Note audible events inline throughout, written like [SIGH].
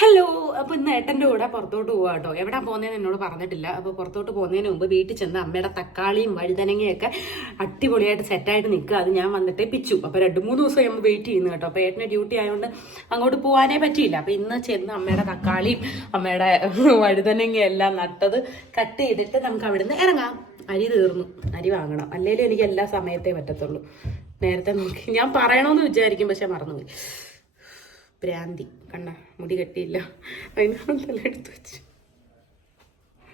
Hello അപ്പൊ ഇന്ന് ഏട്ടന്റെ കൂടെ പുറത്തോട്ട് പോവാ കേട്ടോ. എവിടെ പോകുന്നതെന്ന് എന്നോട് പറഞ്ഞിട്ടില്ല. അപ്പൊ പുറത്തോട്ട് പോകുന്നതിന് മുമ്പ് വീട്ടിൽ ചെന്ന് അമ്മയുടെ തക്കാളിയും വഴുതനങ്ങയൊക്കെ അടിപൊളിയായിട്ട് സെറ്റായിട്ട് നിൽക്കുക. അത് ഞാൻ വന്നിട്ട് പിച്ചു. അപ്പൊ രണ്ട് മൂന്ന് ദിവസം നമ്മൾ വെയിറ്റ് ചെയ്യുന്നു കേട്ടോ. അപ്പൊ ഏട്ടന് ഡ്യൂട്ടി ആയതുകൊണ്ട് അങ്ങോട്ട് പോകാനേ പറ്റിയില്ല. അപ്പൊ ഇന്ന് ചെന്ന് അമ്മയുടെ തക്കാളിയും അമ്മയുടെ വഴുതനങ്ങയും എല്ലാം നട്ടത് കട്ട് ചെയ്തിട്ട് നമുക്ക് അവിടുന്ന് ഇറങ്ങാം. അരി തീർന്നു. അരി വാങ്ങണം. അല്ലെങ്കിലും എനിക്ക് എല്ലാ സമയത്തേ പറ്റത്തുള്ളൂ. നേരത്തെ നോക്കി ഞാൻ പറയണമെന്ന് വിചാരിക്കും പക്ഷെ മറന്നുപോയി. ഭ്രാന്തി. കണ്ട മുടി കെട്ടിയില്ല. അതിനാണ് എടുത്തു വെച്ചു.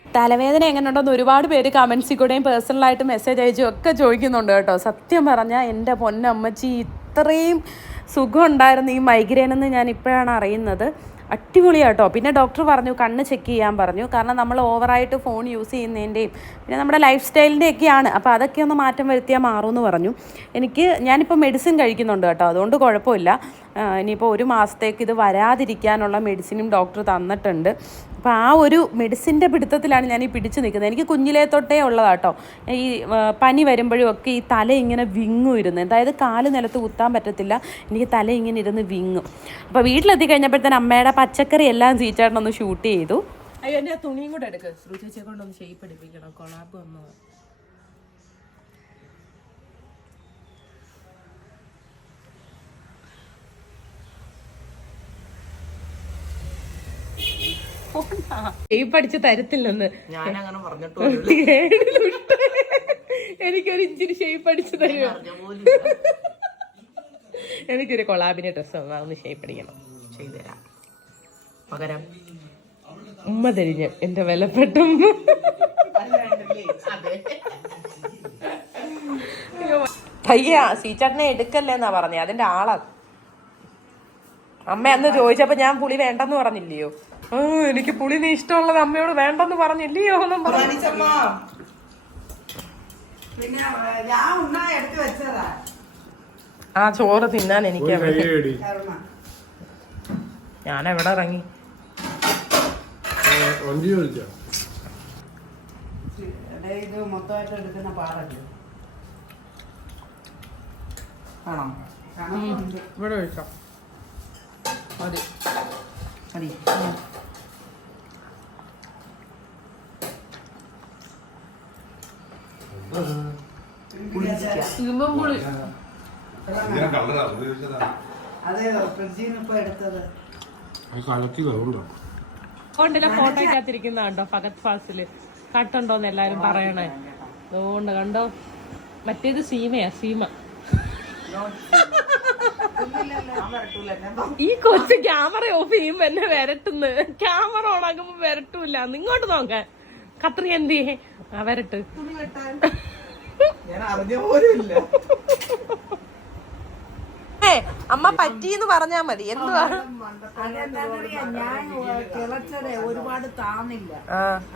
തലവേദന എങ്ങനെയുണ്ടെന്ന് ഒരുപാട് പേര് കമൻസിൽ കൂടെയും പേഴ്സണലായിട്ട് മെസ്സേജ് അയച്ചും ഒക്കെ ചോദിക്കുന്നുണ്ട് കേട്ടോ. സത്യം പറഞ്ഞാൽ എന്റെ പൊന്നമ്മച്ചി ഇത്രയും സുഖം ഉണ്ടായിരുന്നു ഈ മൈഗ്രെയിൻ എന്ന് ഞാൻ ഇപ്പോഴാണ് അറിയുന്നത്. അടിപൊളിയാട്ടോ. പിന്നെ ഡോക്ടർ പറഞ്ഞു കണ്ണ് ചെക്ക് ചെയ്യാൻ പറഞ്ഞു. കാരണം നമ്മൾ ഓവറായിട്ട് ഫോൺ യൂസ് ചെയ്യുന്നതിന്റെയും പിന്നെ നമ്മുടെ ലൈഫ് സ്റ്റൈലിന്റെ ഒക്കെയാണ് അപ്പോൾ അതൊക്കെ ഒന്ന് മാറ്റം വരുത്തിയാൽ മാറുമെന്ന് പറഞ്ഞു. എനിക്ക് ഞാനിപ്പോൾ മെഡിസിൻ കഴിക്കുന്നുണ്ട് കേട്ടോ. അതുകൊണ്ട് കുഴപ്പമില്ല. ഇനിയിപ്പോൾ ഒരു മാസത്തേക്ക് ഇത് വരാതിരിക്കാനുള്ള മെഡിസിനും ഡോക്ടർ തന്നിട്ടുണ്ട്. അപ്പോൾ ആ ഒരു മെഡിസിന്റെ പിടുത്തത്തിലാണ് ഞാൻ ഈ പിടിച്ചു നിൽക്കുന്നത്. എനിക്ക് കുഞ്ഞിലേ തൊട്ടേ ഉള്ളതാട്ടോ. ഈ പനി വരുമ്പോഴും ഒക്കെ ഈ തല ഇങ്ങനെ വിങ്ങും ഇരുന്ന്. അതായത് കാൽ നിലത്ത് കുത്താൻ പറ്റത്തില്ല. എനിക്ക് തല ഇങ്ങനെ ഇരുന്ന് വിങ്ങും. അപ്പോൾ വീട്ടിലെത്തി കഴിഞ്ഞപ്പോഴത്തേന് അമ്മയുടെ പച്ചക്കറി എല്ലാം ചീച്ചേട്ടനൊന്ന് ഷൂട്ട് ചെയ്തു. അയ്യോ എന്റെ തുണിയും കൂടെ എടുക്കുക ശ്രു ചേച്ചിയെ കൊണ്ടൊന്ന് ഷെയ്പ്പ് എടുപ്പിക്കണം കൊളാബ് വന്നു അടിച്ച് തരത്തില്ലെന്ന്. ഞാനങ്ങനെ പറഞ്ഞിട്ടു ഏടിലുണ്ട്. എനിക്കൊരു ഇഞ്ചിന് ഷേപ്പ് അടിച്ചു തരുമോ? എനിക്കൊരു കൊളാബിന്റെ ഡ്രസ്സ് ഒന്ന് ഷേപ്പ് അടിക്കണം. ചെയ്തുതരാം. പകരം. ഉമ്മ തരിഞ്ഞ എന്റെ വിലപ്പെട്ട ഉമ്മ. സീച്ചാട്ടിനെ സീച്ചേട്ടനെ എടുക്കല്ലേന്നാ പറഞ്ഞേ. അതിന്റെ ആളാ. അമ്മ അന്ന് ചോദിച്ചപ്പോ ഞാൻ പുളി വേണ്ടെന്ന് പറഞ്ഞില്ലയോ? ആ എനിക്ക് പുളി നീ ഇഷ്ടമുള്ളത് അമ്മയോട് വേണ്ടെന്ന് പറഞ്ഞില്ലയോ ഒന്നും പറഞ്ഞു. പിന്നെ ഞാൻ ഉണ്ണാ എടുത്തു വെച്ചതാ. ആ ചോറ് തിന്നാൻ എനിക്ക് ഞാൻ എവിടെ ഇറങ്ങി? ഇത് മൊത്തമായിട്ട് എടുക്കുന്ന പാടല്ലേ? ആണോ? ഇവിടെ ഒഴിക്കാം മതി. മതി ഇതുമ്പം പുളി അത് ഫ്രിഡ്ജിൽ നിന്ന് ഇപ്പൊ എടുത്തത് അത് കലക്കി കൊണ്ടില്ല കാത്തിരിക്കുന്ന കണ്ടോ ഫഗത് ഫാസിൽ? കട്ടുണ്ടോന്ന് എല്ലാരും പറയണേ. അതുകൊണ്ട് കണ്ടോ? മറ്റേത് സീമയാ സീമ. ഈ കൊച്ചു ക്യാമറ ഓഫ് ചെയ്യുമ്പോ എന്നെ വരട്ടുന്ന്. Camera on ആക്കുമ്പോ വരട്ടൂല. നിങ്ങോട്ട് നോക്കാൻ. കത്രി എന്ത്? ചെയ്യേ ആ വരട്ട്. അമ്മ പറ്റിന്ന് പറഞ്ഞാ മതി. എന്തുവാ? ഒരുപാട് താന്നില്ല.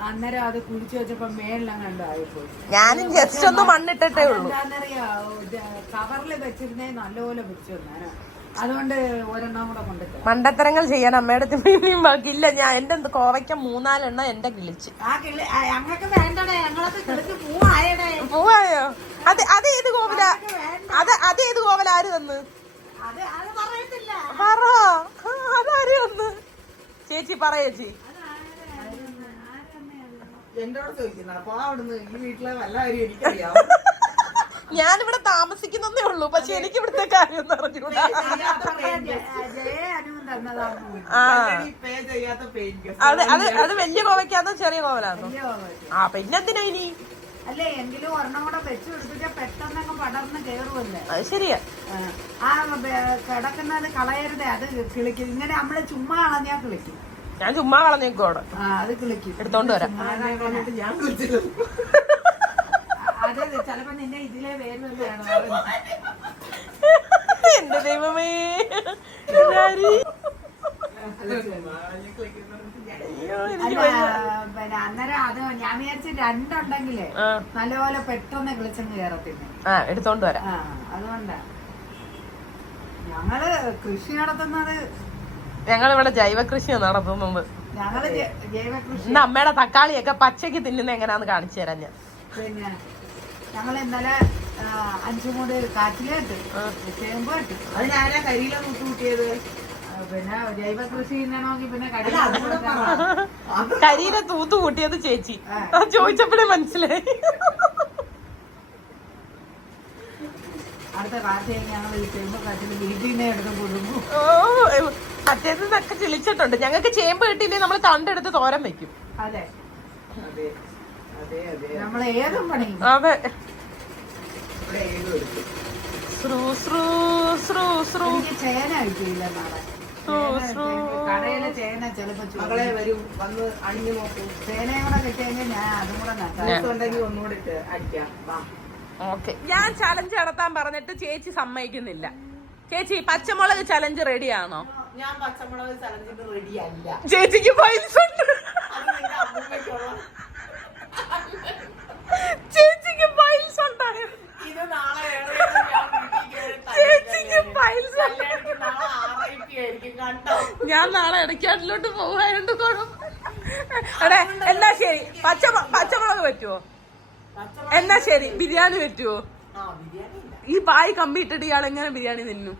അന്നേരം അത് കുഴിച്ചു വെച്ചപ്പോ മേളിലങ്ങണ്ടായിപ്പോയി ഞാനും ജസ്റ്റ് ഒന്ന് മണ്ണിട്ടിട്ടേ ഉള്ളൂ. കവറിൽ വെച്ചിരുന്നേ നല്ലപോലെ വെച്ചു വന്നേനെ. അതുകൊണ്ട് ഒരെണ്ണം കൂടെ കൊണ്ടിട്ട് മണ്ടത്തരങ്ങൾ ചെയ്യാൻ അമ്മയുടെ ഇല്ല ബാക്കിയില്ല. ഞാൻ എന്റെ കോവയ്ക്ക മൂന്നാലെണ്ണ എന്റെ കിളിച്ച്. ആ കിളി ആ, ഞങ്ങൾക്ക് വേണ്ടടേ. ഞങ്ങളൊക്കെ കിളിച്ച് പൂവായടേ. പോവായോ? അത് അത് ഏത് കോവില? അത് അത് ഏത് കോവല? ആര് തന്ന്? പറ. അതാര് തന്ന്? ചേച്ചി പറയേച്ചി എന്നോട് ചോദിക്കുന്ന പോടാ അവിടുന്ന്. ഈ വീട്ടിലെ വല്ല കാര്യം എനിക്കറിയാം [LAUGHS] ഞാനിവിടെ താമസിക്കുന്നേ ഉള്ളൂ. പക്ഷെ എനിക്ക് ഇവിടുത്തെ കാര്യം ഒന്നും അറിഞ്ഞൂടാ ജയ അനുവും തന്നതാ പൂ. ആ അത് അത് അത് വലിയ കോവയ്ക്കാന്നോ ചെറിയ കോവലാന്നോ? വലിയ പിന്നെ ആ പിന്നെന്തിനാ ഇനി? അല്ലേ എങ്കിലും ഒരെണ്ണം കൂടെ വെച്ച് പിടിപ്പിച്ചാൽ പെട്ടെന്നങ്ങ് പടർന്ന് കയറുമല്ലേ അത് ശരിയാ. ആ കിടക്കുന്നത് കളയരുത് അത് കിളിക്കും. ഇങ്ങനെ നമ്മൾ ചുമ്മാ കളഞ്ഞാ കിളിക്കും. ഞാൻ ചുമ്മാ കളഞ്ഞേക്കും അവിടെ. ആ അത് കിളിക്കും. എടുത്തോണ്ട് വരാം. ഞാൻ എന്റെ ദൈവമേ അന്നേരം അത് ഞാൻ വിചാരിച്ചു രണ്ടുണ്ടെങ്കിലേ നല്ലപോലെ പെട്ടെന്ന് കിളിച്ചങ്ങ് കയറത്തില്ല ആ എടുത്തോണ്ട് വരാം. അതുകൊണ്ടാ. ഞങ്ങൾ കൃഷി നടത്തുന്നത് ഞങ്ങളിവിടെ ജൈവ കൃഷി നടത്തുന്നത് ഞങ്ങൾ ജൈവ കൃഷി. അമ്മയുടെ തക്കാളിയൊക്കെ പച്ചയ്ക്ക് തിന്നുന്ന എങ്ങനെയാന്ന് കാണിച്ചു തരാം ഞാൻ. ഞങ്ങൾ ഇന്നലെ അഞ്ചും കൂടെ കിട്ടി ചേമ്പ് കിട്ടി അത് ഞാനാ കരിയില മുട്ട് കൂട്ടിയത്? പിന്നെ ജൈവ കൃഷി ചെയ്യണമെങ്കിൽ പിന്നെ കരിയില തൂത്ത് കൂട്ടിയത് ചേച്ചി. ചോദിച്ചപ്പോഴേ മനസ്സിലായി. അടുത്ത കാറ്റ് ഞങ്ങൾ ഈ ചേമ്പ് കാറ്റിൽ വീട്ടിൽ നിന്ന് എടുത്ത് കൊടുക്കും. ഓ മറ്റേത് ചിളിച്ചിട്ടുണ്ട് ഞങ്ങൾക്ക് ചേമ്പ് കിട്ടിയില്ലേ നമ്മൾ തണ്ടെടുത്ത് തോരം വെക്കും. അതെ. അതെ. അതെ ശ്രു ശ്രു ശ്രു ശ്രു. ചേന കിട്ടിയില്ല നാളെ. ശ്രു ശ്രു. കടയിലെ ചേന ചിലപ്പോ ചുവ- മകളെ വരും വന്ന് അണിഞ്ഞു നോക്കൂ. ചേനയും കൂടെ കിട്ടിയെങ്കിൽ ഞാൻ അതും കൂടെ നട്ടാ. ദിവസം ഉണ്ടെങ്കിൽ ഒന്നുകൂടെ ഇട്ട് അടിക്കാം. ഓക്കെ. ഞാൻ ചലഞ്ച് നടത്താൻ പറഞ്ഞിട്ട് ചേച്ചി സമ്മതിക്കുന്നില്ല. ചേച്ചി പച്ചമുളക് ചലഞ്ച് റെഡി ആണോ? ഞാൻ പച്ചമുളക് ചലഞ്ചിന് റെഡി അല്ല. ചേച്ചിക്ക് പൈസ ഉണ്ട്. ചേച്ചിക്ക് ഫൈൽസ് ഉണ്ടായോ? ഇത് നാളെ ചേച്ചിക്ക് കണ്ടോ? ഞാൻ നാളെ ഇടയ്ക്കാട്ടിലോട്ട് പോകാനുണ്ട് കുഴപ്പം എടേ എന്നാ ശരി. പച്ച പച്ചമുളക് പറ്റുമോ എന്നാ ശരി. ബിരിയാണി പറ്റുമോ ഈ പായ് കമ്പി ഇട്ടിട്ട് ഇയാൾ എങ്ങനെ ബിരിയാണി തിന്നു?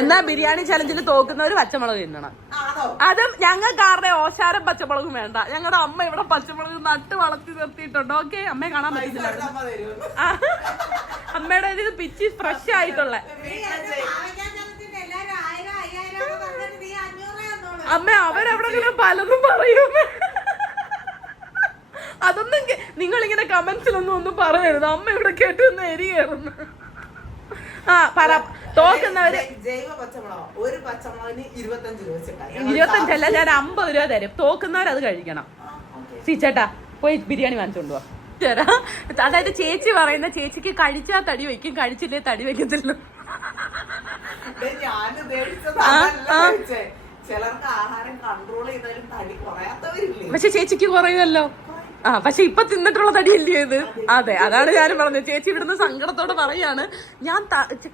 എന്നാ ബിരിയാണി ചലഞ്ചിൽ തോക്കുന്നവര് പച്ചമുളക് തിന്നണം. അതും? ഞങ്ങൾക്ക് ആരുടെ ഓശാരം പച്ചമുളകും വേണ്ട. ഞങ്ങളുടെ അമ്മ ഇവിടെ പച്ചമുളക് നട്ട് വളർത്തി നിർത്തിയിട്ടുണ്ട്. ഓക്കെ അമ്മയെ കാണാൻ പറ്റില്ല. അമ്മയുടെ ഇത് പിച്ചി ഫ്രഷ് ആയിട്ടുള്ള. അമ്മ അവരവിടെ പലതും പറയും. അതൊന്നും നിങ്ങൾ ഇങ്ങനെ കമന്റ്സിലൊന്നും ഒന്നും പറയരുത്. അമ്മ ഇവിടെ കേട്ട് നിന്ന് എരിയായിരുന്നു ആ പറ. തോക്കുന്നവര് ജൈവ പച്ചമുളക്. ഒരു പച്ചമുളകിന് ഇരുപത്തഞ്ച് രൂപ വെച്ചിട്ടാണ് ഇരുപത്തഞ്ചല്ല ഞാൻ അമ്പത് രൂപ തരും. തോക്കുന്നവർ അത് കഴിക്കണം ചേച്ചേട്ടാ പോയി ബിരിയാണി വാങ്ങിച്ചോണ്ട് പോവാ അതായത് ചേച്ചി പറയുന്ന ചേച്ചിക്ക് കഴിച്ചാ തടി വെക്കും കഴിച്ചില്ലേ തടി വെക്കത്തില്ല പക്ഷെ ചേച്ചിക്ക് കുറയുമല്ലോ. ആ പക്ഷെ ഇപ്പൊ തിന്നിട്ടുള്ള തടിയല്ലേ ഇത്? അതെ അതാണ് ഞാൻ പറഞ്ഞത്. ചേച്ചി ഇവിടുന്ന് സങ്കടത്തോടെ പറയാണ് ഞാൻ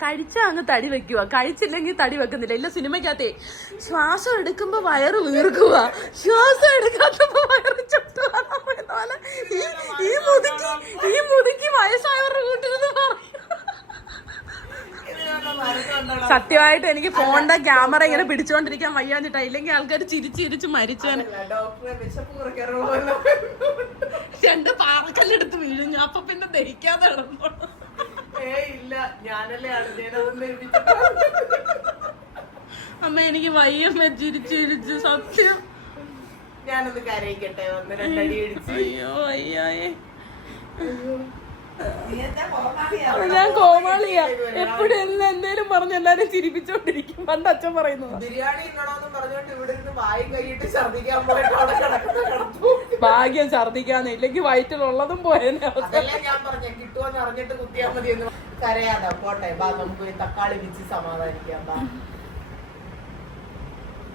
കഴിച്ച അങ്ങ് തടി വെക്കുക കഴിച്ചില്ലെങ്കിൽ തടി വെക്കുന്നില്ല. ഇല്ല സിനിമയ്ക്കകത്തെ ശ്വാസം എടുക്കുമ്പോ വയറ് വീർക്കുക ശ്വാസം എടുക്കാത്തപ്പോ വയറ് ചുട്ടുക ഈ മുതുക്കി ഈ മുതുക്കി വയസ്സായവരുടെ പറയും ഇതിനുള്ള മരുന്ന് കൊണ്ടുള്ള സത്യമായിട്ട് എനിക്ക് ഫോണിന്റെ ക്യാമറ ഇങ്ങനെ പിടിച്ചോണ്ടിരിക്കാൻ വയ്യാഞ്ഞിട്ടാ. ഇല്ലെങ്കിൽ ആൾക്കാർ ചിരിച്ച് ചിരിച്ച് മരിച്ചേനെ രണ്ട് പാറക്കല്ലെടുത്ത് വീഴുന്നു. അപ്പൊ പിന്നെ ദഹിക്കാതെ അമ്മ എനിക്ക് വയ്യമ്മ ചിരിച്ച് ചിരിച്ച്. സത്യം. ഞാനൊന്ന് കരയിക്കട്ടെ. ഒന്ന് രണ്ടടി അയ്യോ അയ്യായേ? ഞാൻ കോമാളിയാ എപ്പോഴും എന്നെ എന്തേലും പറഞ്ഞ് എല്ലാരും ചിരിപ്പിച്ചോണ്ടിരിക്കും. പണ്ട് അച്ഛൻ പറയുന്നത്. ബിരിയാണി ഇന്നണോന്ന് പറഞ്ഞോണ്ട് ഇവിടെ ഇരുന്ന് വായി കൈയിട്ട് ഛർദിക്കാൻ പോയിട്ട് അവിടെ കിടക്കുന്ന കിടത്തു ഭാഗ്യം ഛർദിക്കാന്ന് ഇല്ലെങ്കിൽ വയറ്റിലുള്ളതും പോയെന്നെ അതല്ലേ ഞാൻ പറഞ്ഞ. കിട്ടുമെന്ന് അറിഞ്ഞിട്ട് കുത്തിയാ മതി എന്ന്. കരയാതെ. പോട്ടെ ബാ നമുക്ക് തക്കാളി വെച്ച് സമാധാനിക്കാം ബാ.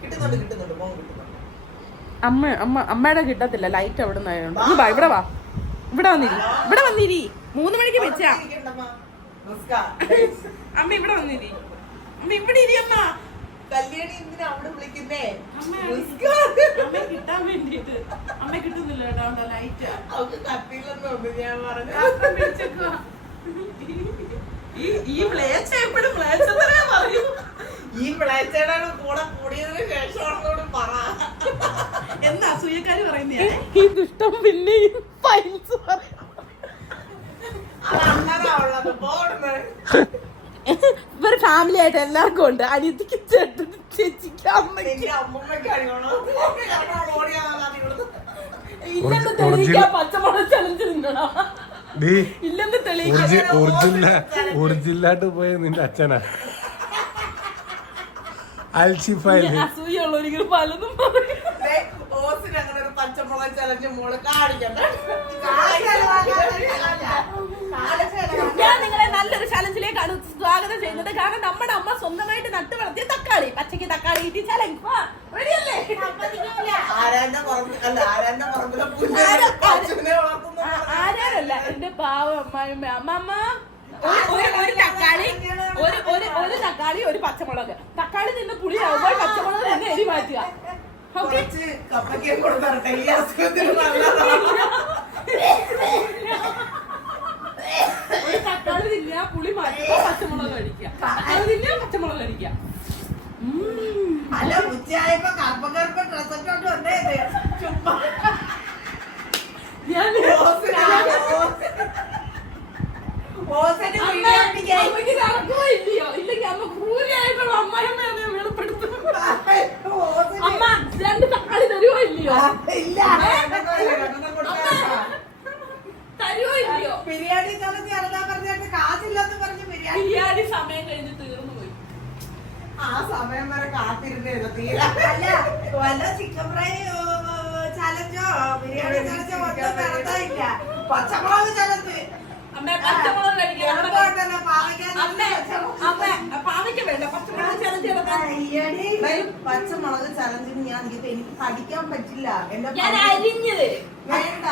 കിട്ടുന്നുണ്ട് കിട്ടുന്നുണ്ട്. മോൻ കിട്ടുന്നുണ്ട്. അമ്മ അമ്മ അമ്മയുടെ കിട്ടത്തില്ല. ലൈറ്റ് അവിടെ നിന്നായോണ്ട് ഇവിടെ വാ. ഇവിടെ വന്നിരി. ഇവിടെ വന്നിരി. മൂന്ന് മണിക്ക് വെച്ചാ. അമ്മ ഇവിടെ വന്നിരി അമ്മ ഇവിടെ ഇരി അമ്മ. കല്യാണി എന്തിനാ അവിടെ വിളിക്കുന്നേ? അമ്മ. അമ്മ കിട്ടാൻ വേണ്ടിട്ട് അമ്മ കിട്ടുന്നില്ല കേട്ടോ ലൈറ്റ് അവൾക്ക് കത്തിയില്ലെന്ന് തോന്നുന്നു ഞാൻ പറഞ്ഞു. ഈ ഈ എപ്പോഴും പറയൂ. ഈ പിളച്ചയുടെ കൂടെ കൂടിയതിന് ശേഷമാണെന്നോട് പറ. എന്താ അസൂയക്കാര് പറയുന്നേ? ഈ ദുഷ്ടം പിന്നെ പറയും ഇവർ ഫാമിലി ആയിട്ട് എല്ലാവർക്കും ഉണ്ട്. അനിയത്തിക്ക് ചേട്ടന് ചേച്ചിക്ക് അമ്മയ്ക്ക്. ഇല്ലെന്ന് തെളിയിക്കാൻ പച്ചമുളക് ചലഞ്ച് നിന്നോ ഇല്ലെന്ന് തെളിയിക്കാൻ ഒറിജിനലായിട്ട് പോയ നിന്റെ അച്ഛനാ. അൽഷിഫായി അസൂയുള്ളവരിങ്ങനെ പലതും പറയും. ദേ, ഓസിന് അങ്ങനെ ഒരു പച്ചമുളക് ചലഞ്ച് മോൾ കാണിക്കണ്ട. ചലഞ്ചിലേക്കാണ് സ്വാഗതം ചെയ്യുന്നത്. കാരണം നമ്മുടെ അമ്മ സ്വന്തമായിട്ട് നട്ടു വളർത്തിയ തക്കാളി. പച്ചക്ക് തക്കാളി ഇട്ടി ചലഞ്ച് റെഡിയല്ലേ ആരാരല്ല? എന്റെ പാവ അമ്മായിമ്മ. അമ്മമ്മ ഒരു തക്കാളി ഒരു ഒരു ഒരു തക്കാളി ഒരു പച്ചമുളക്. തക്കാളി നിന്ന് പുളിയാവുമ്പോൾ പച്ചമുളക് നിന്ന് എരി മാറ്റുക. ഓക്കെ? [LAUGHS] തിന്നാ പുളി മാറ്റി പച്ചമുളക് കഴിക്കാം തക്കാളി തിന്നാ പച്ചമുളക് കഴിക്കാം അല്ല ഉച്ചയായപ്പോ കറുപ്പ കറുപ്പ ഡ്രസ് ഇട്ടോണ്ട് വന്നേ ചുമ്മാ. ഞാൻ. ഇല്ലയോ? ഇല്ലെങ്കിൽ അമ്മ ക്രൂരിയായിട്ടുള്ള അമ്മയമ്മയെ വെളിപ്പെടുത്തും. ഓസിന്. അമ്മ രണ്ട് തക്കാളി തരുമോ ഇല്ലയോ? ഇല്ല. രണ്ടെണ്ണം ഇല്ലയോ? ബിരിയാണി ചലഞ്ച് നടത്താൻ കാശില്ലെന്ന് പറഞ്ഞ് ബിരിയാണി. സമയം കഴിഞ്ഞ് തീർന്നു പോയി. ആ സമയം വരെ കാത്തിരുന്നേത് തീരാ അല്ല വല്ല ചിക്കൻ ഫ്രൈ ചലഞ്ചോ ബിരിയാണി ചലഞ്ചോ ഒന്നും നടത്താനില്ല. പച്ചമുളക് ചലഞ്ച്. അമ്മ പച്ചമുളക് കഴിക്കാം. എളുപ്പമുണ്ടല്ലോ പാവയ്ക്കാൻ അമ്മ അമ്മ പാവയ്ക്ക് വേണ്ട. പച്ചമുളക് ചലഞ്ച് പച്ചമുളക് ചലഞ്ചിന് ഞാൻ എനിക്ക് പഠിക്കാൻ പറ്റില്ല. എന്റെ ഞാൻ അരിഞ്ഞത്. വേണ്ട.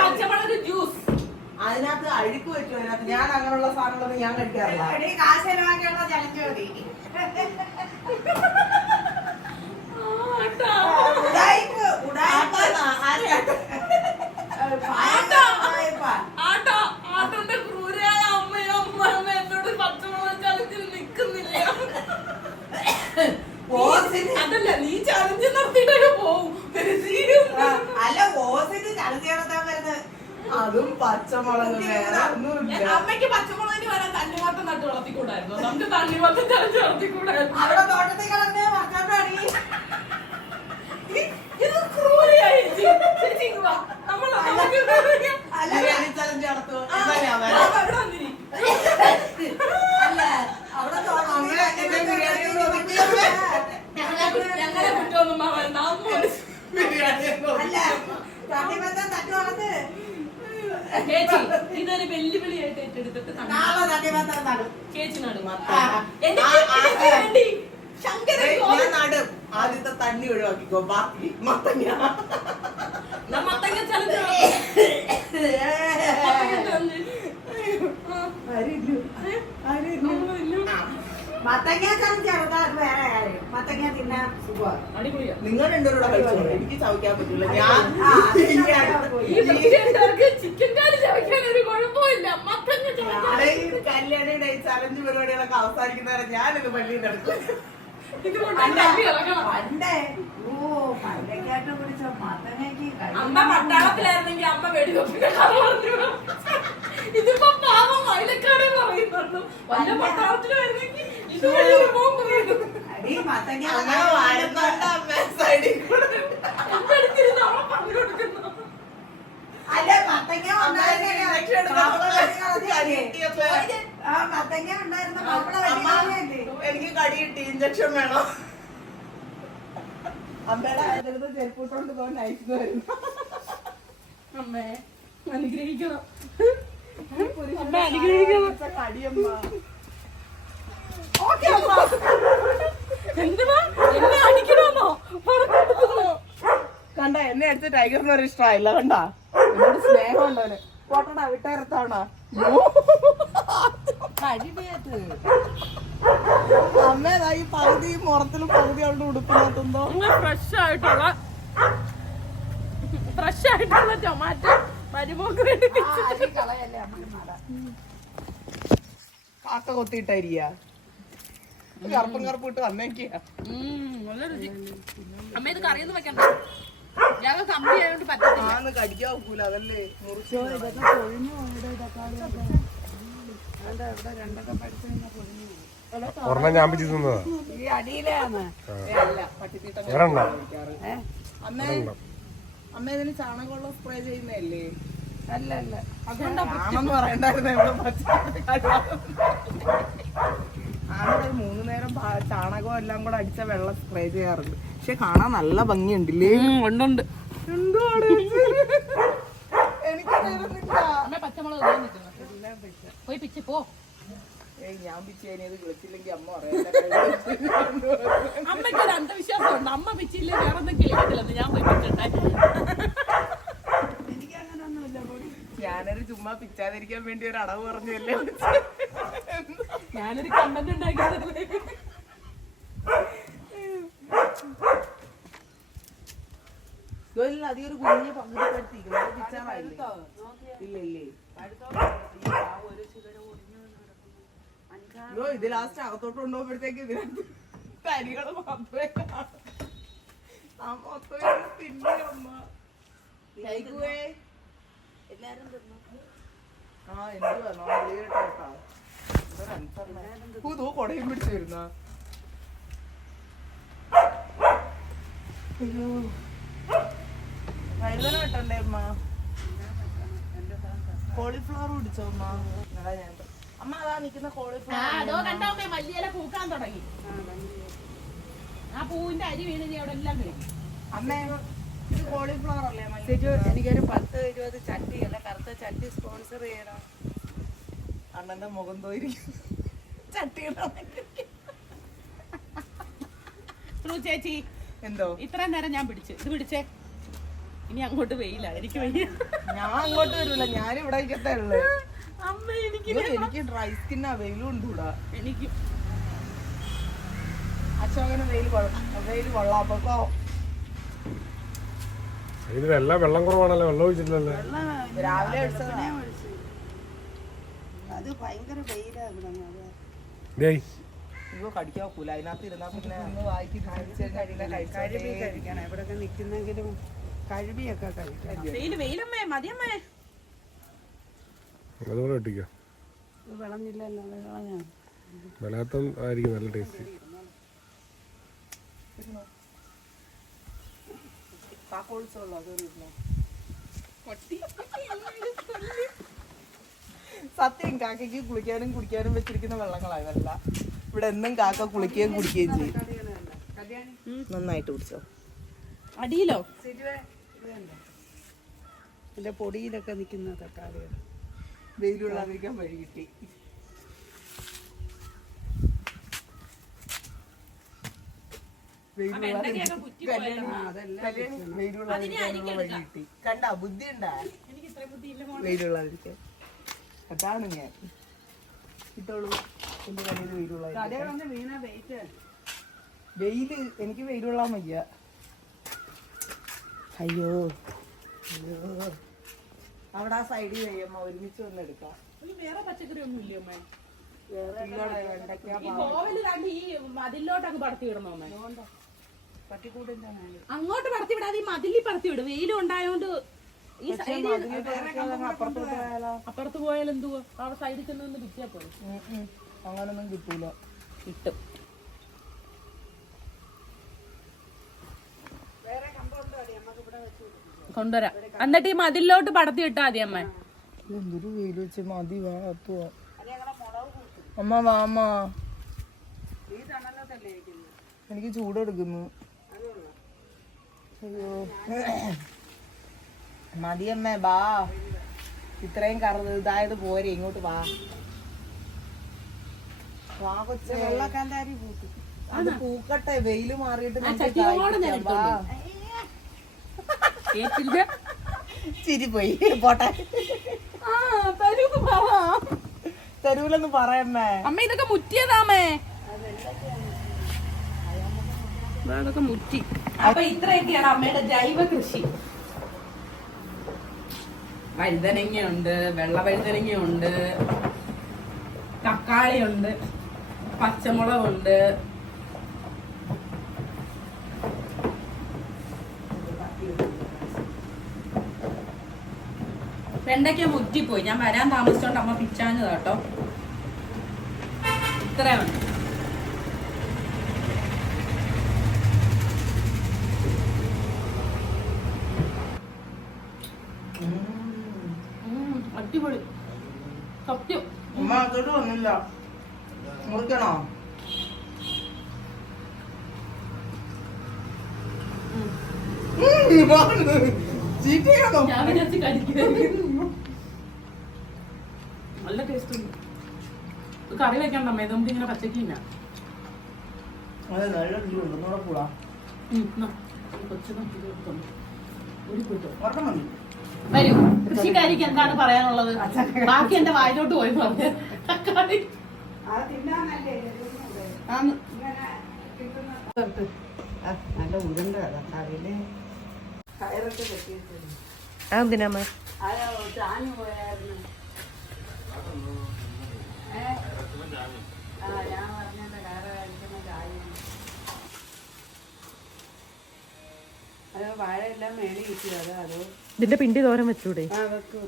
പച്ചമുളക് ജ്യൂസ് അതിനകത്ത് അഴുക്ക് പറ്റും അതിനകത്ത്. ഞാൻ അങ്ങനെയുള്ള സാധനങ്ങളൊന്നും ഞാൻ കഴിക്കാറില്ല. അതല്ല നീ ചലഞ്ച് നടത്തിയിട്ടൊക്കെ പോവും. ആ, അല്ല ഓസിന് ചലഞ്ച് നടത്താൻ വരുന്നത്? അതും പച്ചമുളക് വേറെ ഒന്നുമില്ല. അമ്മയ്ക്ക് പച്ചമുളകിന് വരാൻ തണ്ണിമത്തം നട്ട് വളർത്തിക്കൂടായിരുന്നു? നമുക്ക് തണ്ണിമത്തം ചലഞ്ച് വളർത്തിക്കൂടായിരുന്നു അവിടെ തോട്ടത്തിൽ ഇത് ക്രൂരയായി. നമ്മൾ ഞങ്ങളെ- കുറ്റമൊന്നും അല്ല തട്ടിപ്പത്താൻ തട്ടി വളർത്ത്. ചേച്ചി ഇതൊരു വെല്ലുവിളിയായിട്ട് ഏറ്റെടുത്തിട്ട് നാളെ തട്ടിപ്പത്താൻ നടും ചേച്ചി നടും. എന്റെ ചേച്ചിക്ക് വേണ്ടി ശങ്കരൻ ഞാൻ നടും ആദ്യത്തെ തണ്ണി ഒഴിവാക്കിക്കോ. ബാക്കി മത്തങ്ങ. മത്തങ്ങ ചലഞ്ച് മത്തങ്ങ ചലഞ്ച്. ആ. ആ, വേറെ കാര്യം. മത്തങ്ങ തിന്നാൻ സുഖമാണ് അടിപൊളിയാ. നിങ്ങൾ കഴിച്ചോളൂ. എനിക്ക് ചവയ്ക്കാൻ പറ്റില്ല ഞാൻ ആ, ഈ ചിക്കൻ കറി ചവയ്ക്കാൻ ഒരു കുഴപ്പമില്ല. മത്തങ്ങ ചവയ്ക്കാൻ നാളെ ഈ കല്യാണിയുടെ ഈ ചലഞ്ച് പരിപാടികളൊക്കെ അവസാനിക്കുന്നവരെ ഞാനിത് പള്ളിയിൽ നടക്കും തല്ലി പണ്ടേ ഓ പണ്ടൊക്കെയായിട്ട് പിടിച്ച മത്തങ്ങയ്ക്ക് അമ്മ പട്ടാളത്തിലായിരുന്നെങ്കിൽ അമ്മ വെടിവെപ്പിന്റെ കഥ പറഞ്ഞു ഇതിപ്പോ പാവം പറയുന്നുള്ളൂ. വല്ല പട്ടാളത്തിലായിരുന്നെങ്കിൽ അല്ല മത്തങ്ങ മത്തങ്ങ ഉണ്ടായിരുന്ന? എനിക്ക് കടി കിട്ടി ഇഞ്ചക്ഷൻ വേണം? അമ്മയുടെ അടുത്ത് ചെരുപ്പിട്ടോണ്ട് പോകാൻ നൈസ് വരുന്നു അമ്മേ അനുഗ്രഹിക്കണം. അമ്മ അനുഗ്രഹിക്കണം. കടിയമ്മ എന്തിനാ എന്നെ അടിക്കണമെന്നോ പറഞ്ഞു കൊടുക്കുന്നു കണ്ട എന്നെ അടുത്ത് ടൈഗറിന് ഒരു ഇഷ്ടമായില്ല കണ്ട? എന്നോട് സ്നേഹം ഉണ്ടോന് പോട്ടടാ വിട്ടേരത്താണോ അമ്മേതാ ഈ പകുതി മുറത്തിലും പകുതി അവളുടെ ഉടുപ്പിനകത്തുണ്ടോ ഫ്രഷ് ആയിട്ടുള്ള ഫ്രഷ് ആയിട്ടുള്ള ടൊമാറ്റോ മരുമോക്ക് വേണ്ടി. കാക്ക കൊത്തിയിട്ടായിരിക്ക കറുപ്പും കറുപ്പ് ഇട്ട് വന്നേക്കിയ നല്ല രുചി. അമ്മ ഇത് കറിയൊന്നും വെക്കണ്ട. ഞങ്ങൾ കമ്പി ആയതുകൊണ്ട് പറ്റത്തില്ല. ആന്ന് കടിക്കാൻ ഒക്കൂല അതല്ലേ? മുറിച്ചോ ഒരെണ്ണം ഞാൻ പിടിച്ച് തിന്നതാ. ഈ അടിയിലാണ്? അല്ല പട്ടിത്തീട്ട ഒരെണ്ണം. അമ്മേ അമ്മ ഇതിന് ചാണകമുള്ള സ്പ്രേ ചെയ്യുന്നതല്ലേ? അല്ല അല്ല ആണെന്ന് പറയണ്ടായിരുന്നു ഇവിടെ മൂന്ന് നേരം പാ- ചാണകവും എല്ലാം കൂടെ അടിച്ച വെള്ളം സ്പ്രേ ചെയ്യാറുണ്ട് പക്ഷെ കാണാൻ നല്ല ഭംഗിയുണ്ടല്ലേ ഉണ്ടുണ്ട് എന്തുവാണ് എനിക്ക് അമ്മ പച്ചമുളക് ഇടാൻ നിൽക്കുന്നു. പോയി പിച്ച് പോ. ഏയ് ഞാൻ പിച്ചേനെ ഇത് വിളിച്ചില്ലെങ്കിൽ അമ്മ പറയാം അമ്മയ്ക്ക് ഒരു അന്ധവിശ്വാസം ഉണ്ട് അമ്മ പിച്ചില്ലേ വേറെ ഒന്നും കിളിക്കത്തില്ലെന്ന് ഞാൻ പോയി പിച്ചിട്ടെ. ഞാനൊരു ചുമ്മാ പിച്ചാതിരിക്കാൻ വേണ്ടി ഒരു അടവ് പറഞ്ഞല്ലേ ഞാനൊരു കമന്റ് ഉണ്ടാക്കിയതല്ലേ? അധികം ഒരു കുഞ്ഞിനെ ഇത് ലാസ്റ്റ് അകത്തോട്ട് കൊണ്ടുപോകുമ്പോഴത്തേക്ക് ഇതിനകത്ത് തരികൾ മാത്രമേ ആ എന്ത് വേണോ പുതു കൊടയും പിടിച്ചു വരുന്ന. വഴുതന വെട്ടണ്ടേ അമ്മ കോളിഫ്ലവർ പിടിച്ചോ അമ്മ അമ്മ അതാ നിക്കുന്ന കോളിഫ്ലവർ അതോ കണ്ടോ മല്ലിയില പൂക്കാൻ തുടങ്ങി. ആ പൂവിന്റെ അരി വീണ് നീ അവിടെ എല്ലാം കഴിക്കും അമ്മേ ഇത് കോളിഫ്ലവർ അല്ലേ മല്ലി? എനിക്കൊരു പത്ത് ഇരുപത് ചട്ടി അല്ല കറുത്ത ചട്ടി സ്പോൺസർ ചെയ്യണം. അണ്ണന്റെ മുഖം തോയിരിക്കും ചട്ടിയുടെ ചേച്ചി എന്തോ? ഇത്രയും നേരം ഞാൻ പിടിച്ചു. ഇത് പിടിച്ചേ. ഇനി അങ്ങോട്ട് വെയില എനിക്ക് വയ്യ ഞാൻ അങ്ങോട്ട് വരൂല ഞാൻ ഇവിടെ ഇരിക്കത്തേ ഉള്ളു. അമ്മ എനിക്ക് എനിക്ക് ഡ്രൈ സ്കിന്നാ വെയിലും ഉണ്ടൂടാ എനിക്ക്. അശോകന് വെയിൽ വെയിൽ കൊള്ളാം അപ്പൊ ഇതിലെല്ലാം വെള്ളം കുറവാണല്ലോ വെള്ളം ഒഴിച്ചിട്ടില്ലല്ലോ രാവിലെ. അത് ഭയങ്കര വെയിലാകണം അത്. ഡേയ് അയ്യോ കടിക്കാൻ ഒക്കൂല അതിനകത്ത് ഇരുന്നാ പിന്നെ ഒന്ന് വായിക്ക് കാണിച്ച് കഴിഞ്ഞാൽ കഴുകി കഴിക്കണം. എവിടെയൊക്കെ നിൽക്കുന്നെങ്കിലും കഴുകിയൊക്കെ കഴിക്കണം. വെയിൽ വെയിലമ്മേ മതിയമ്മേ. അതുപോലെ ഇട്ടിക്കോ ഇത് വിളഞ്ഞില്ലല്ലോ അത് കളഞ്ഞാ വെള്ളാത്തം ആയിരിക്കും നല്ല ടേസ്റ്റ് കാക്കോളിച്ചോളൂ അതൊരു സത്യം കാക്കയ്ക്ക് കുളിക്കാനും കുടിക്കാനും വെച്ചിരിക്കുന്ന വെള്ളങ്ങളാണ് ഇതല്ല. ഇവിടെ എന്നും കാക്ക കുളിക്കുകയും കുടിക്കുകയും ചെയ്യും. നന്നായിട്ട് കുടിച്ചോ. അടിയിലോ? നല്ല പൊടിയിലൊക്കെ നിൽക്കുന്ന തക്കാളികൾ. വെയിലുള്ളതിരിക്കാൻ വഴി കിട്ടി. വെയിലുള്ളതിരിക്കാനുള്ള വഴി കിട്ടി. കണ്ട ബുദ്ധി ഉണ്ടാ വെയിലുള്ളതിരിക്കാൻ അതാണ് ഞാൻ. ഇട്ടോളൂ. എന്റെ കയ്യിൽ വെയിലുള്ള വെയിൽ എനിക്ക് വെയിലുള്ളാൻ വയ്യ അയ്യോ. അയ്യോ. അവിടെ ആ സൈഡിൽ കഴിയുമ്പോ ഒരുമിച്ച് വന്ന് എടുക്കാം. വേറെ പച്ചക്കറി. ഒന്നും ഇല്ലേ അമ്മ? അങ്ങോട്ട് പടത്തി വിടാതെ ഈ മതിലിൽ പടത്തി വിടും. വെയിലും ഉണ്ടായോണ്ട് ഈ സൈഡിൽ അപ്പുറത്ത് പോയാൽ എന്തുവാ? അവിടെ സൈഡിൽ ചെന്ന് നിന്ന് വിറ്റാ ഉം. അങ്ങനൊന്നും കിട്ടൂല. കിട്ടും. കൊണ്ടുവരാം. എന്നിട്ട് ഈ മതിലോട്ട് പടത്തി ഇട്ടാ മതി അമ്മ. എന്തൊരു വെയിൽ വെച്ച് മതി വാ അത്തുവാ അമ്മ വാ അമ്മ. ഈ തണലത്തല്ലേ ഇരിക്കുന്നത് എനിക്ക് ചൂടെടുക്കുന്നു. അയ്യോ. മതിയമ്മേ ബാ. ഇത്രയും കറു ഇതായത് പോരെ ഇങ്ങോട്ട് വാ. വാ കൊച്ചേ. വെള്ളക്കാന്താരി പൂത്തു. അത് പൂക്കട്ടെ വെയിൽ മാറിയിട്ട് നമുക്ക് ചിരി പോയി പോട്ടെ. തരൂലെന്ന് പറയമ്മേ. അമ്മ ഇതൊക്കെ മുറ്റിയതാമേ. അതൊക്കെ മുറ്റി. അപ്പൊ ഇത്രയൊക്കെയാണ് അമ്മയുടെ ജൈവ കൃഷി വഴുതനങ്ങയുണ്ട് വെള്ള വഴുതനങ്ങയുണ്ട് തക്കാളിയുണ്ട് പച്ചമുളകുണ്ട്. വെണ്ടയ്ക്ക മുറ്റിപ്പോയി. ഞാൻ വരാൻ താമസിച്ചോണ്ട് അമ്മ പിച്ചാഞ്ഞത് കേട്ടോ. ഇത്രയുണ്ട് അടിപൊളി. സത്യം. ഉമ്മ അതോട്ട് വന്നില്ല മുറിക്കണോ. നല്ല ടേസ്റ്റ് ഉണ്ട്. കറി വെക്കണ്ട ഇത് നമുക്ക് ഇങ്ങനെ പച്ചക്ക് തിന്നാം അതെ നല്ല രുചിയുണ്ട് ഒന്നുകൂടെ കൂടാ. ഉം, എന്നാ, ഈ കൊച്ചിനെ ഇത് എടുത്തോണ്ട്. ഒരു പോയിട്ട് വരൂ. കൃഷിക്കാരിക്ക് എന്താണ് പറയാനുള്ളത്? ബാക്കി എന്റെ വായിലോട്ട് പോയി പറഞ്ഞു. തക്കാളി. നല്ല കയറൊക്കെ വാഴ എല്ലാം മേടി കിട്ടിയത് അതോ ഇതിന്റെ പിണ്ടി തോരൻ വെച്ചൂടെ? ആ വെക്കും.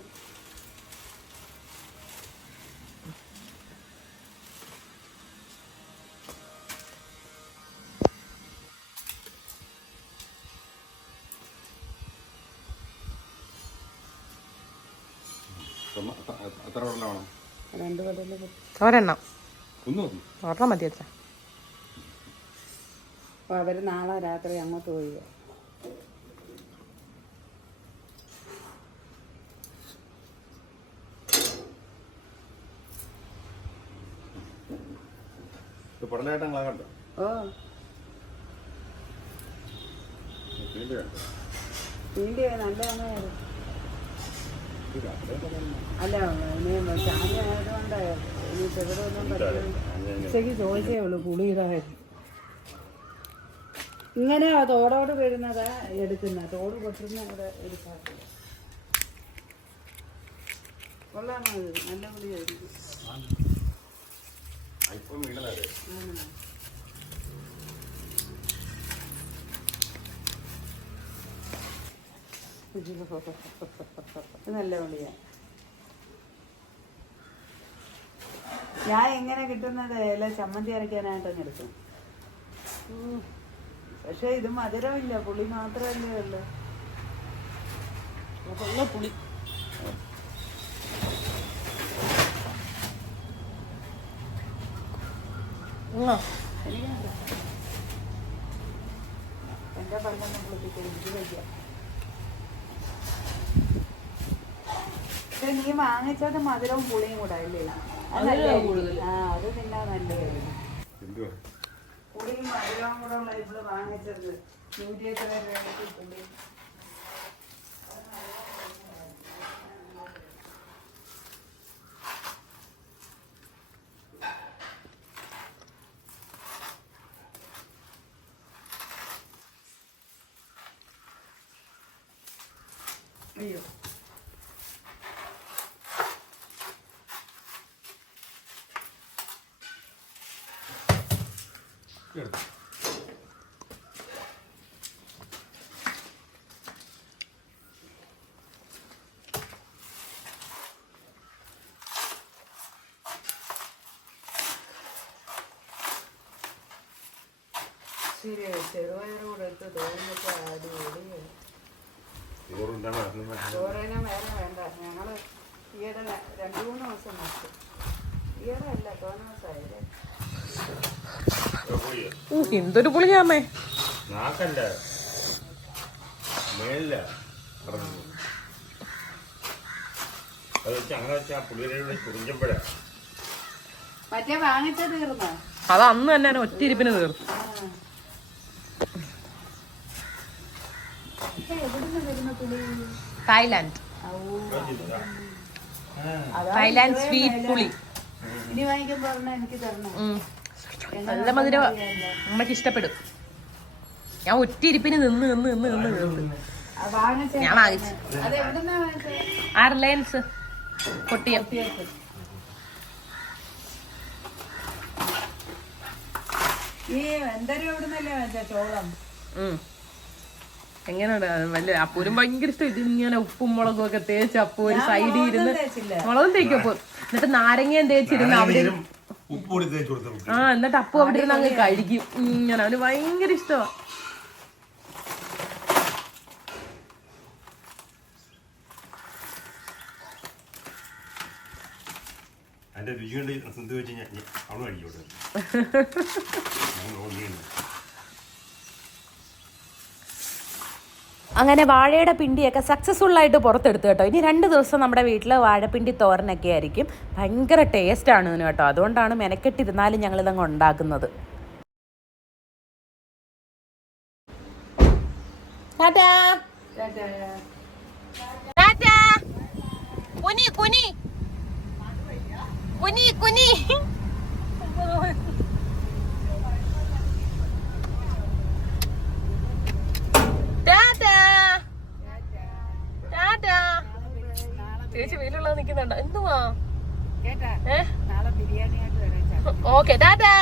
എത്ര വെള്ളം രണ്ട് കടലിൽ ഒരെണ്ണം. മതി ഒരെണ്ണം മതി അച്ഛാ അവർ നാളെ രാത്രി അങ്ങോട്ട് പോയി. ഇത് പഠനമായിട്ടങ്ങളാ കണ്ടോ. ആ. വീണ്ടും കണ്ടോ നല്ലതാണ് അല്ല ചായ ആയതുകൊണ്ട് ഇനി ചെറുതൊന്നും പറ്റില്ല ഉച്ചയ്ക്ക് ചോദിച്ചേ ഉള്ളൂ പുളിയിടായിരുന്നു ഇങ്ങനെ തോടോട് വരുന്നതാ എടുക്കുന്ന തോട് പൊട്ടുന്ന ഇവിടെ എടുക്കാറില്ല കൊള്ളാമോ അത്. നല്ല പുളിയായിരിക്കും. ഇപ്പം വീണതല്ലേ ഇത് നല്ല പുളിയാ ഞാൻ എങ്ങനെ കിട്ടുന്നത്? ഇല ചമ്മന്തി അരയ്ക്കാനായിട്ടങ്ങ് എടുക്കും. പക്ഷെ ഇത് മധുരമില്ല. പുളി മാത്രമല്ലേ ഉള്ളൂ. പുളി. എന്റെ പല്ലൊന്നും കുളിപ്പിക്കാൻ എനിക്ക് വയ്യ. പക്ഷെ നീ വാങ്ങിച്ചത് മധുരവും പുളിയും കൂടെ അല്ലേ? അത് നല്ലതായിരിക്കും. ആ അത് തിന്നാ നല്ലതായിരുന്നു പുളിയും മധുരവും കൂടെ ഉള്ള ഇവൾ വാങ്ങിച്ചത് നൂറ്റി എത്ര രൂപയ്ക്ക് പുളി അയ്യോ. ശരി ചെറുപയർ കൂടെ ഇട്ട് തോന്നിട്ട് അടിപൊളി ചോറുണ്ടാണോ ചോറിന് വേറെ വേണ്ട. ഞങ്ങൾ ഈയിടെ രണ്ട് മൂന്ന് ദിവസം നട്ടു. ഈയിടെ അല്ല തോന്ന ദിവസമായില്ലേ? എന്തൊരു പുളിയാമേ അത് അന്ന് തന്നെ ഒറ്റിരിപ്പിന് തീർന്നു തായ്ലാന്റ്. തായ്ലാന്റ് സ്വീറ്റ് പുളി. ഇനി വാങ്ങിക്കാൻ പറഞ്ഞ എനിക്ക് തരണം. നല്ല മധുരം അമ്മയ്ക്ക് ഇഷ്ടപ്പെടും ഞാൻ ഒറ്റയിരിപ്പിന് നിന്ന് നിന്ന് നിന്ന് നിന്ന് നിന്ന്. ഞാൻ വാങ്ങിച്ചു. ആ റിലയൻസ് കൊട്ടിയം ഈ എന്തൊരു എവിടുന്നല്ലേ വാങ്ങിച്ച ചോളം? ഉം. എങ്ങനെയുണ്ട്? അത് വലിയ അപ്പൂരും ഭയങ്കര ഇഷ്ടം. ഇത് ഇങ്ങനെ ഉപ്പും മുളകും ഒക്കെ തേച്ച് അപ്പൂ ഒരു സൈഡിൽ ഇരുന്ന്. മുളകും തേക്കും അപ്പൂ എന്നിട്ട് നാരങ്ങയും തേച്ചിരുന്ന് അവിടെ ഉപ്പ് പൊടി തേച്ച് കൊടുത്തു ആ എന്നിട്ട് അപ്പു അവിടെ ഇരുന്ന് അങ്ങ് കഴിക്കും ഇങ്ങനെ. അവന് ഭയങ്കര ഇഷ്ടമാ അതിന്റെ വെച്ച് ഞാൻ അവൾ കഴിക്കോട്ടെ [LAUGHS] ഞാൻ ഓടിയുന്നു അങ്ങനെ വാഴയുടെ പിണ്ടിയൊക്കെ സക്സസ്ഫുൾ ആയിട്ട് പുറത്തെടുത്തു കേട്ടോ. ഇനി രണ്ട് ദിവസം നമ്മുടെ വീട്ടിൽ വാഴപ്പിണ്ടി തോരനൊക്കെ ആയിരിക്കും. ഭയങ്കര ടേസ്റ്റാണ് ഇതിന് കേട്ടോ. അതുകൊണ്ടാണ് മെനക്കെട്ടിരുന്നാലും ഞങ്ങളിതങ്ങ് ഉണ്ടാക്കുന്നത്. കുനി കുനി. കുനി കുനി ടാറ്റാ ടാറ്റാ ചേച്ചി വീട്ടിലുള്ളത് നിൽക്കുന്നുണ്ടോ? എന്തുവാ? ഏ? Okay tata.